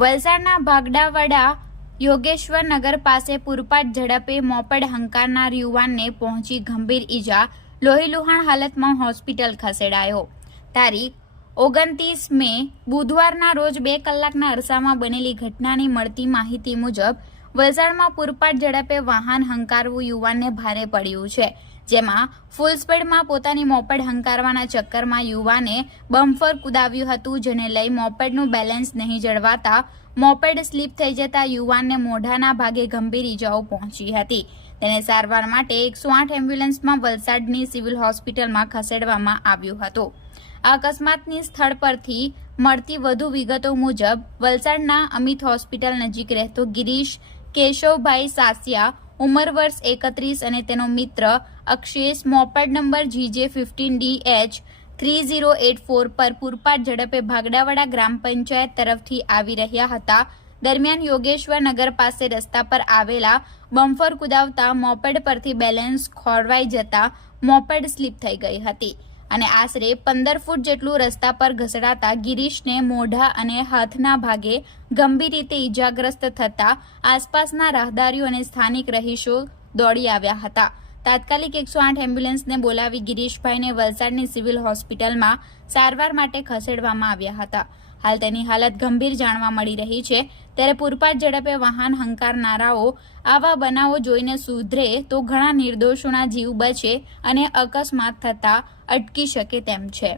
વલસાડના ભાગડાવાડા યોગેશ્વર નગર પાસે પૂરપાટ ઝડપે મોપેડ હંકારનાર યુવાનને પહોંચી ગંભીર ઈજા, લોહીલુહાણ હાલતમાં હોસ્પિટલ ખસેડાયો। તારીખ 29 મે બુધવારના રોજ 2 કલાકના અરસામાં બનેલી ઘટનાની મળતી માહિતી મુજબ વલસાડમાં પૂરપાટ ઝડપે વાહન હંકારવું યુવાનને ભારે પડ્યું છે, જેમાં ફૂલ સ્પીડમાં પોતાની મોપેડ હંકારવાના ચક્કરમાં યુવાને બમ્પર કુદાવ્યું હતું, જેને લઈ મોપેડનું બેલેન્સ નહીં જળવાતા મોપેડ સ્લીપ થઈ જતા યુવાનને મોઢાના ભાગે ગંભીર ઈજાઓ પહોંચી હતી। તેને સારવાર માટે 108 એમ્બ્યુલન્સમાં વલસાડની સિવિલ હોસ્પિટલમાં ખસેડવામાં આવ્યું હતું। આ અકસ્માતની સ્થળ પરથી મળતી વધુ વિગતો મુજબ વલસાડના અમિત હોસ્પિટલ નજીક રહેતો ગિરીશ કેશવભાઈ સાસિયા, ઉંમર વર્ષ 31 અને તેનો મિત્ર અક્ષેશ મોપેડ નંબર GJ15DH 3084 પર પૂરપાટ ઝડપે ભાગડાવાડા ગ્રામ પંચાયત તરફથી આવી રહ્યા હતા। દરમિયાન યોગેશ્વર નગર પાસે રસ્તા પર આવેલા બમ્પર કુદાવતા મોપેડ પરથી બેલેન્સ ખોરવાઈ જતા મોપેડ સ્લીપ થઈ ગઈ હતી અને આશરે 15 ફૂટ જેટલું રસ્તા પર ઘસડાતા ગિરીશને મોઢા અને હાથના ભાગે ગંભીર રીતે ઈજાગ્રસ્ત થતા આસપાસના રાહદારીઓ અને સ્થાનિક રહીશો દોડી આવ્યા હતા। તાત્કાલિક 108 એમ્બ્યુલન્સને બોલાવી ગિરીશભાઈને વલસાડની સિવિલ હોસ્પિટલમાં સારવાર માટે ખસેડવામાં આવ્યા હતા। હાલ તેની હાલત ગંભીર જાણવા મળી રહી છે, ત્યારે પૂરપાટ ઝડપે વાહન હંકારનારાઓ આવા બનાવો જોઈને સુધરે તો ઘણા નિર્દોષોના જીવ બચે અને અકસ્માત થતા અટકી શકે તેમ છે।